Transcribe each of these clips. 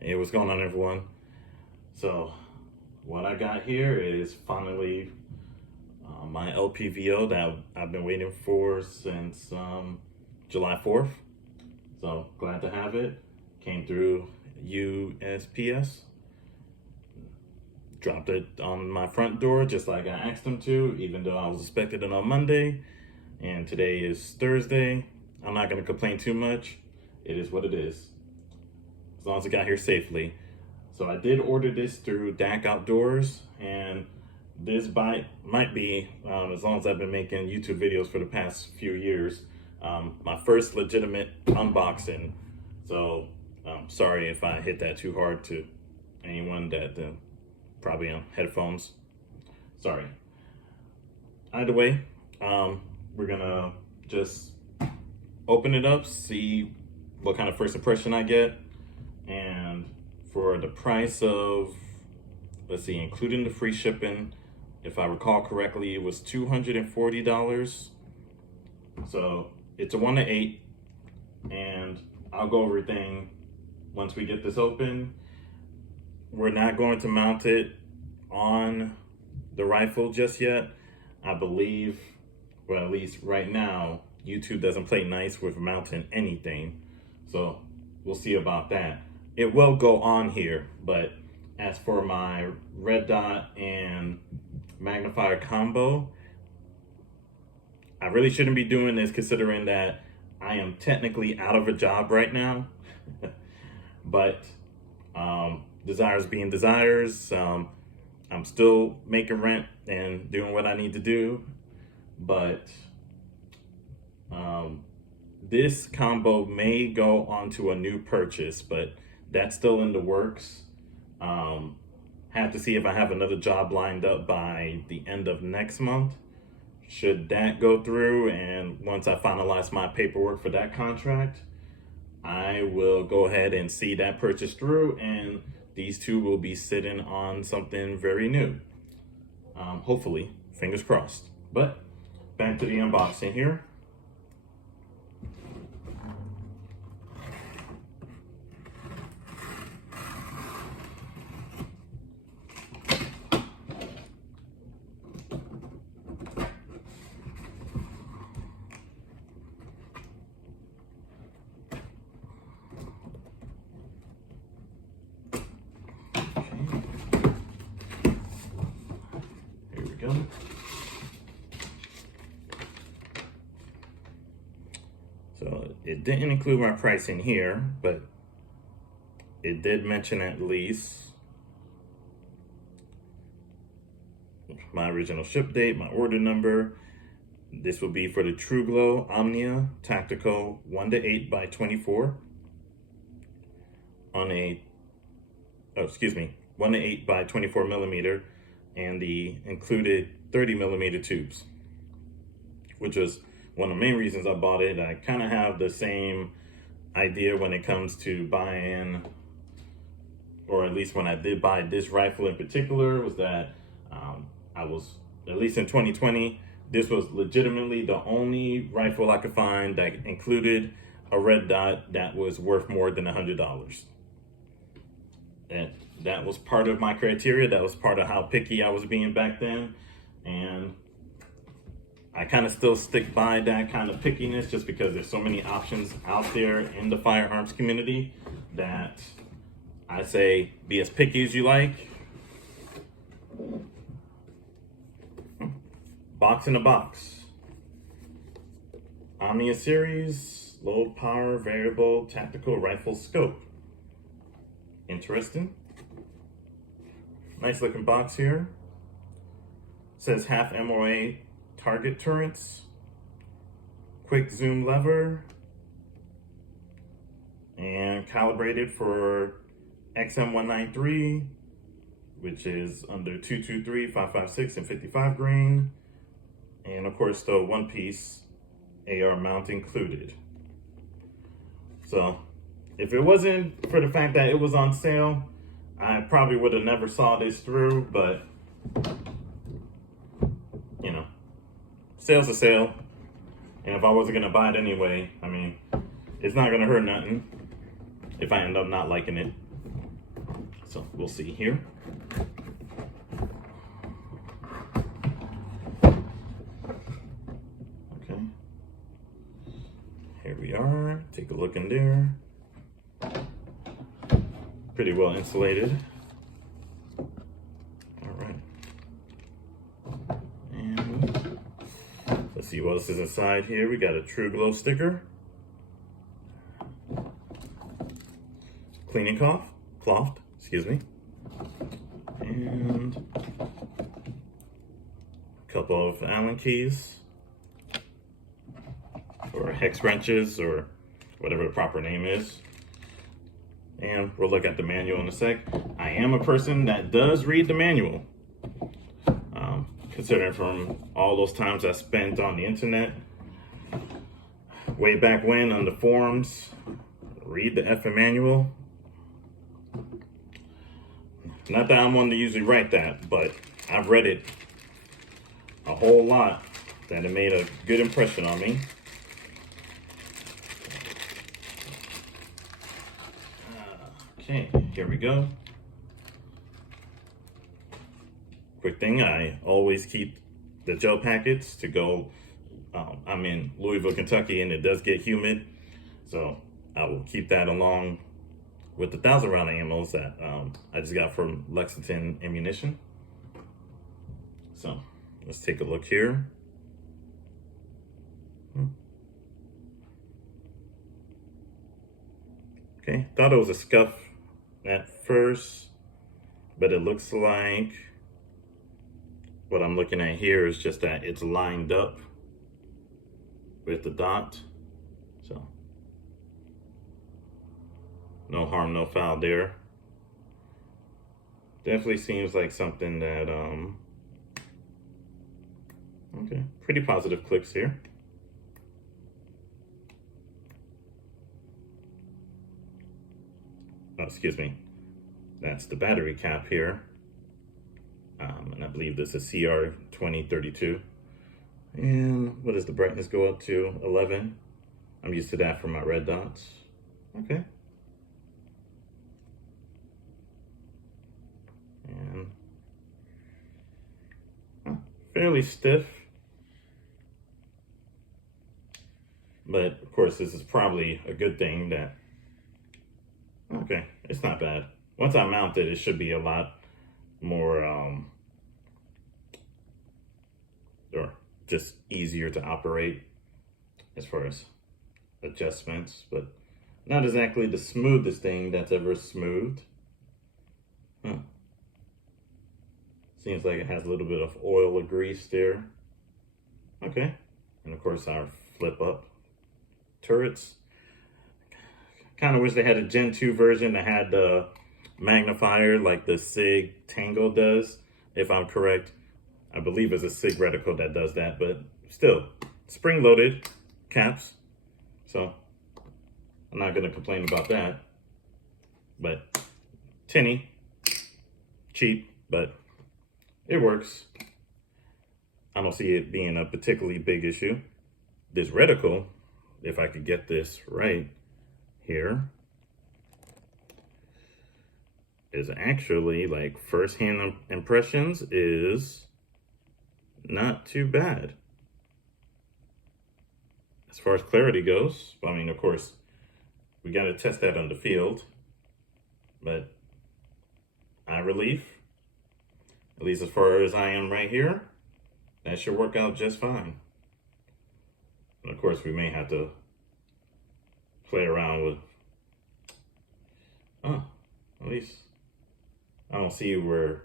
Hey, what's going on, everyone? So, what I got here is finally my LPVO that I've been waiting for since July 4th. So, glad to have it. Came through USPS. Dropped it on my front door just like I asked them to, even though I was expecting it on Monday. And today is Thursday. I'm not going to complain too much. It is what it is, as long as it got here safely. So I did order this through DAC Outdoors, and this bike might be, as long as I've been making YouTube videos for the past few years, my first legitimate unboxing. So sorry if I hit that too hard to anyone that probably on headphones. Sorry. Either way, we're gonna just open it up, see what kind of first impression I get. And for the price of, let's see, including the free shipping, if I recall correctly, it was $240. So it's a 1:8, and I'll go over everything once we get this open. We're not going to mount it on the rifle just yet. I believe, well, at least right now, YouTube doesn't play nice with mounting anything. So we'll see about that. It will go on here, but as for my red dot and magnifier combo, I really shouldn't be doing this considering that I am technically out of a job right now. But desires being desires, I'm still making rent and doing what I need to do. But this combo may go onto a new purchase, but that's still in the works. Have to see if I have another job lined up by the end of next month. Should that go through, and once I finalize my paperwork for that contract, I will go ahead and see that purchase through, and these two will be sitting on something very new. Hopefully, fingers crossed. But back to the unboxing here. Here we go. So it didn't include my pricing here, but it did mention at least my original ship date, my order number. This will be for the Truglo Omnia Tactical 1:8 by 24 on a, 1:8 by 24 millimeter, and the included 30 millimeter tubes, which was one of the main reasons I bought it. I kind of have the same idea when it comes to buying, or at least when I did buy this rifle in particular, was that I was, at least in 2020, this was legitimately the only rifle I could find that included a red dot that was worth more than $100. And that was part of my criteria. That was part of how picky I was being back then. And I kind of still stick by that kind of pickiness just because there's so many options out there in the firearms community that I say be as picky as you like. Box in a box. Omnia series, low power variable tactical rifle scope. Interesting. Nice looking box here. Says half MOA target turrets, quick zoom lever, and calibrated for XM193, which is under 223, 556, and 55 grain. And of course, the one-piece AR mount included. So if it wasn't for the fact that it was on sale, I probably would have never saw this through, but you know, sale's a sale. And if I wasn't gonna buy it anyway, I mean, it's not gonna hurt nothing if I end up not liking it. So we'll see here. Okay. Here we are. Take a look in there. Pretty well insulated. All right. And let's see what else is inside here. We got a Truglo sticker. Cleaning cloth, excuse me. And a couple of Allen keys, or hex wrenches, or whatever the proper name is. And we'll look at the manual in a sec. I am a person that does read the manual. Considering from all those times I spent on the internet, way back when on the forums, read the effing manual. Not that I'm one to usually write that, but I've read it a whole lot, that it made a good impression on me. Okay, here we go. Quick thing, I always keep the gel packets to go. I'm in Louisville, Kentucky, and it does get humid, so I will keep that along with the 1,000 round ammos that I just got from Lexington Ammunition. So let's take a look here. Okay, thought it was a scuff at first, but it looks like what I'm looking at here is just that it's lined up with the dot. So no harm, no foul there. Definitely seems like something that, okay, pretty positive clicks here. Oh, excuse me. That's the battery cap here. And I believe this is CR2032. And what does the brightness go up to? 11. I'm used to that for my red dots. Okay. And fairly stiff. But of course, this is probably a good thing that, okay, it's not bad. Once I mount it, it should be a lot more, or just easier to operate as far as adjustments, but not exactly the smoothest thing that's ever smoothed. Seems like it has a little bit of oil or grease there. Okay, and of course our flip up turrets. Kind of wish they had a Gen 2 version that had the magnifier like the SIG Tango does, if I'm correct. I believe it's a SIG reticle that does that, but still, spring-loaded caps. So I'm not gonna complain about that. But tinny, cheap, but it works. I don't see it being a particularly big issue. This reticle, if I could get this right here, is actually, like, first-hand impressions is not too bad. As far as clarity goes, I mean, of course, we got to test that on the field, but eye relief, at least as far as I am right here, that should work out just fine. And of course, we may have to play around with, at least I don't see where,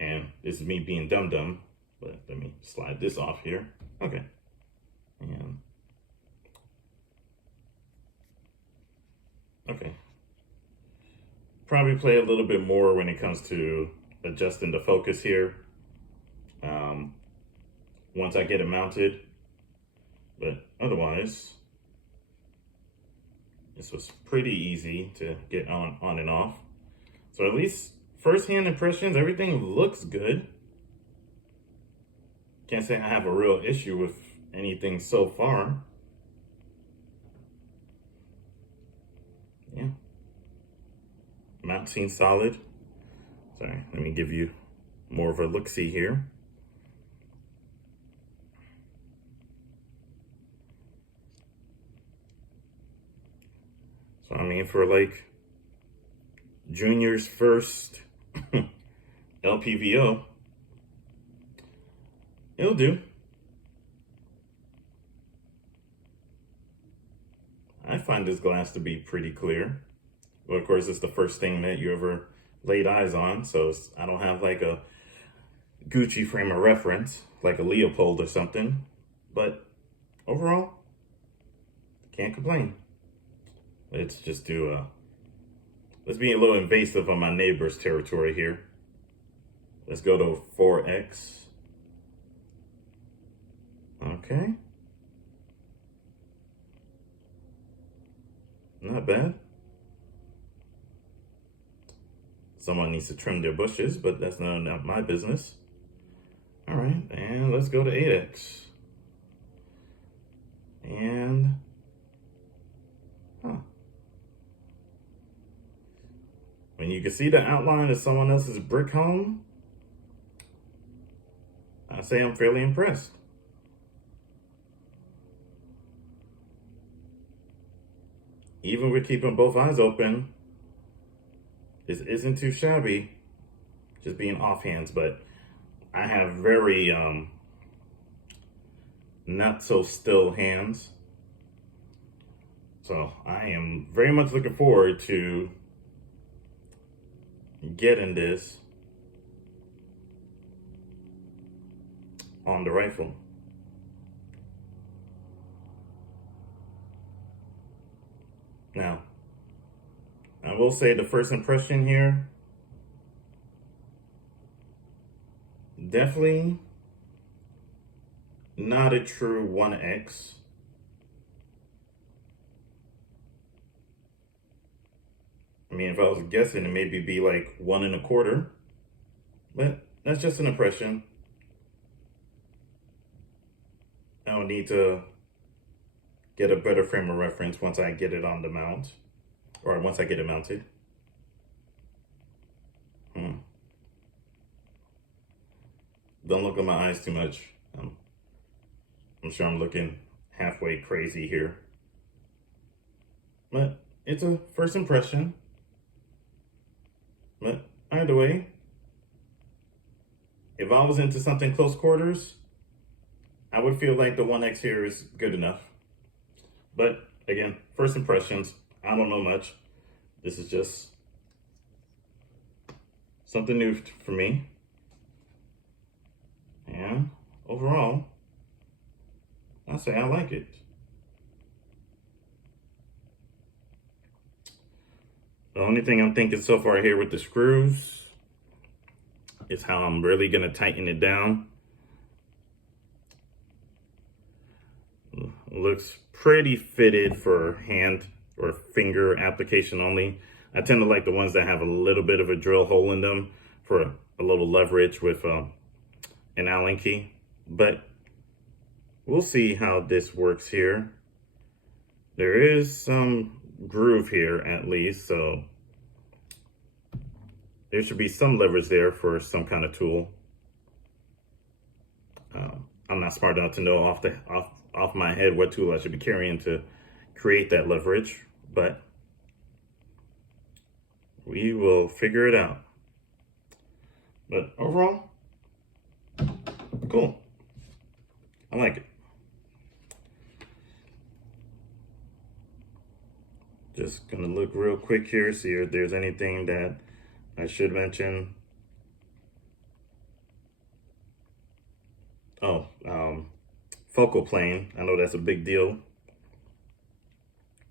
and this is me being dumb, but let me slide this off here. Okay. And okay. Probably play a little bit more when it comes to adjusting the focus here. Once I get it mounted, but otherwise, this was pretty easy to get on and off. So at least first-hand impressions, everything looks good. Can't say I have a real issue with anything so far. Yeah. mount seems solid. Sorry, let me give you more of a look-see here. So I mean, for like Junior's first LPVO, it'll do. I find this glass to be pretty clear. Well, of course, it's the first thing that you ever laid eyes on, so I don't have like a Gucci frame of reference, like a Leopold or something. But overall, can't complain. Let's just do let's be a little invasive on my neighbor's territory here. Let's go to 4X. Okay. Not bad. Someone needs to trim their bushes, but that's not my business. All right, and let's go to 8X. And, when you can see the outline of someone else's brick home, I say I'm fairly impressed. Even with keeping both eyes open, this isn't too shabby, just being offhands, but I have very not so still hands. So I am very much looking forward to getting this on the rifle. Now, I will say the first impression here, definitely not a true 1X. I mean, if I was guessing, it maybe be like 1 1/4, but that's just an impression. I don't need to get a better frame of reference once I get it on the mount, or once I get it mounted. Don't look at my eyes too much. I'm sure I'm looking halfway crazy here. But it's a first impression. But either way, if I was into something close quarters, I would feel like the 1X here is good enough. But again, first impressions, I don't know much. This is just something new for me. And overall, I'll say I like it. The only thing I'm thinking so far here with the screws is how I'm really gonna tighten it down. Looks pretty fitted for hand or finger application only. I tend to like the ones that have a little bit of a drill hole in them for a little leverage with an Allen key. But we'll see how this works here. There is some groove here at least, so there should be some leverage there for some kind of tool. I'm not smart enough to know off my head what tool I should be carrying to create that leverage, but we will figure it out. But overall, cool. I like it. Just gonna look real quick here, see if there's anything that I should mention. Oh, focal plane. I know that's a big deal.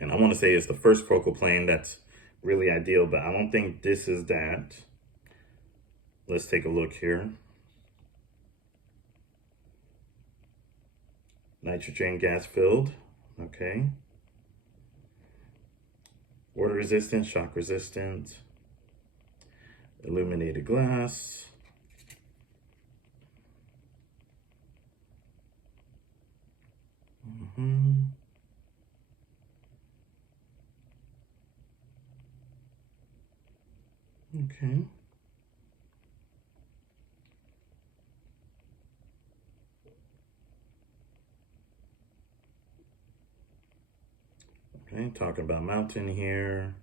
And I want to say it's the first focal plane that's really ideal, but I don't think this is that. Let's take a look here. Nitrogen gas filled. Okay. Water resistant, shock resistant. Illuminated glass. Okay. Okay, talking about mounting here.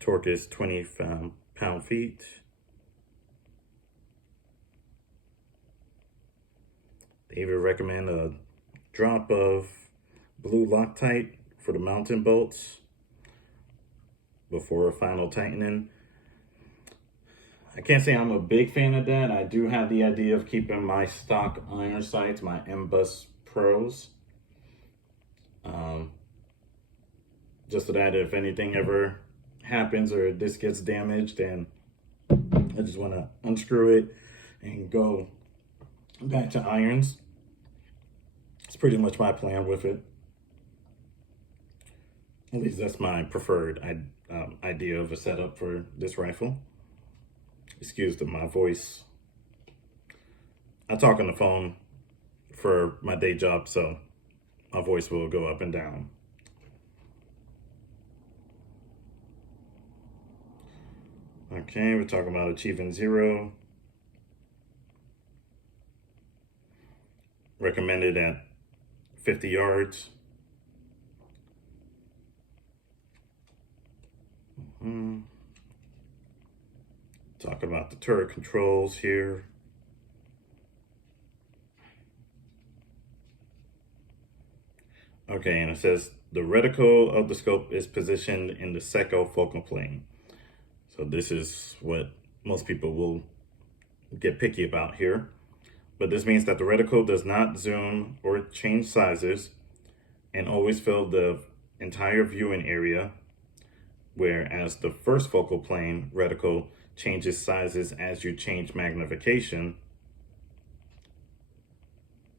Torque is 20 pound-feet. They even recommend a drop of blue Loctite for the mounting bolts before final tightening. I can't say I'm a big fan of that. I do have the idea of keeping my stock iron sights, my M-Bus Pros. Just so that if anything ever happens or this gets damaged, and I just want to unscrew it and go back to irons. It's pretty much my plan with it. At least that's my preferred idea of a setup for this rifle. Excuse my voice. I talk on the phone for my day job, so my voice will go up and down. Okay, we're talking about achieving 0. Recommended at 50 yards. Talk about the turret controls here. Okay, and it says the reticle of the scope is positioned in the second focal plane. So this is what most people will get picky about here. But this means that the reticle does not zoom or change sizes and always fill the entire viewing area, whereas the first focal plane reticle changes sizes as you change magnification.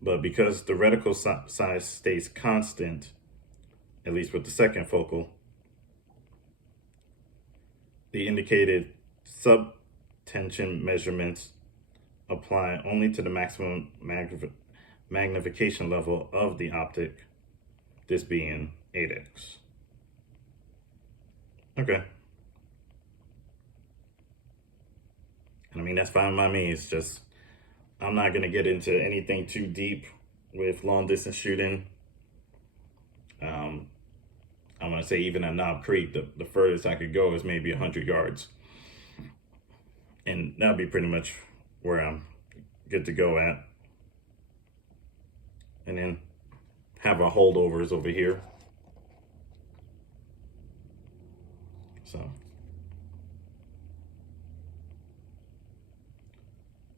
But because the reticle size stays constant, at least with the second focal, the indicated subtension measurements apply only to the maximum magnification level of the optic, this being 8x. Okay. And I mean, that's fine by me. It's just, I'm not going to get into anything too deep with long distance shooting. I'm going to say even at Knob Creek, the furthest I could go is maybe 100 yards. And that'll be pretty much where I'm good to go at. And then have our holdovers over here. So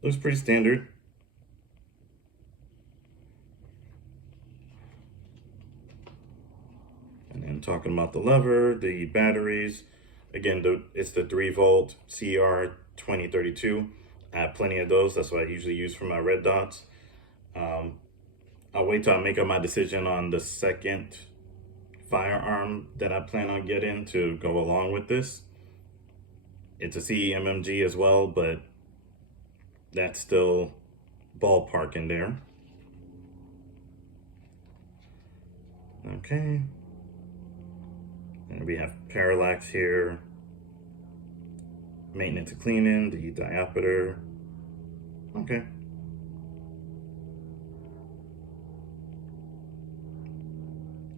looks pretty standard. And then talking about the lever, the batteries, again, it's the 3-volt CR2032. I have plenty of those. That's what I usually use for my red dots. I'll wait till I make up my decision on the second firearm that I plan on getting to go along with this. It's a CEMMG as well, but that's still ballpark in there. Okay. And we have parallax here. Maintenance and cleaning, the diameter. Okay.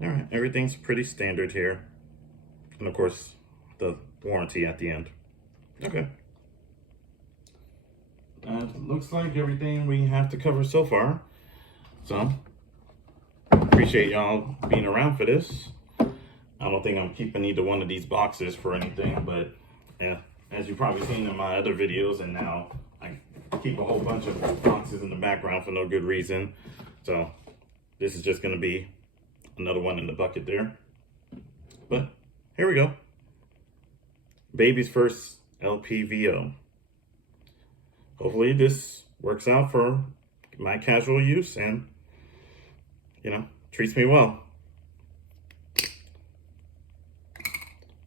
All right, everything's pretty standard here. And of course, the warranty at the end. Okay. Looks like everything we have to cover so far. So, appreciate y'all being around for this. I don't think I'm keeping either one of these boxes for anything, but yeah, as you've probably seen in my other videos, and now I keep a whole bunch of boxes in the background for no good reason. So this is just gonna be another one in the bucket there. But here we go. Baby's first LPVO. Hopefully this works out for my casual use and, you know, treats me well.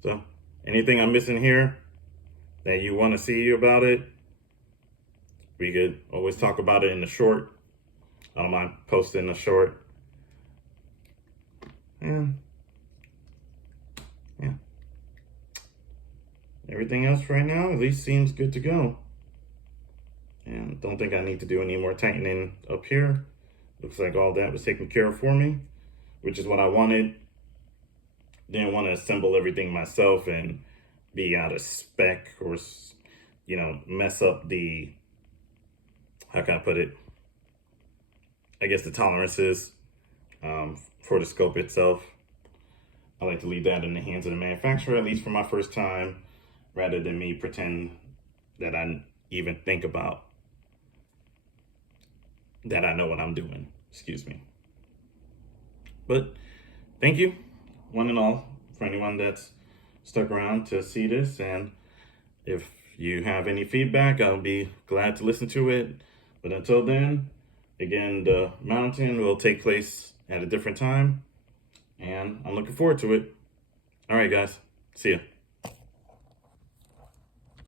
So anything I'm missing here that you want to see about it, we could always talk about it in the short. I don't mind posting a short. And yeah. Everything else right now at least seems good to go. And don't think I need to do any more tightening up here. Looks like all that was taken care of for me, which is what I wanted. Didn't want to assemble everything myself and be out of spec or, you know, mess up the, how can I put it? I guess the tolerances for the scope itself. I like to leave that in the hands of the manufacturer, at least for my first time, rather than me pretend that I even think about that I know what I'm doing. Excuse me. But thank you, one and all, for anyone that's stuck around to see this. And if you have any feedback, I'll be glad to listen to it. But until then, again, the mountain will take place at a different time, and I'm looking forward to it. All right, guys. See ya.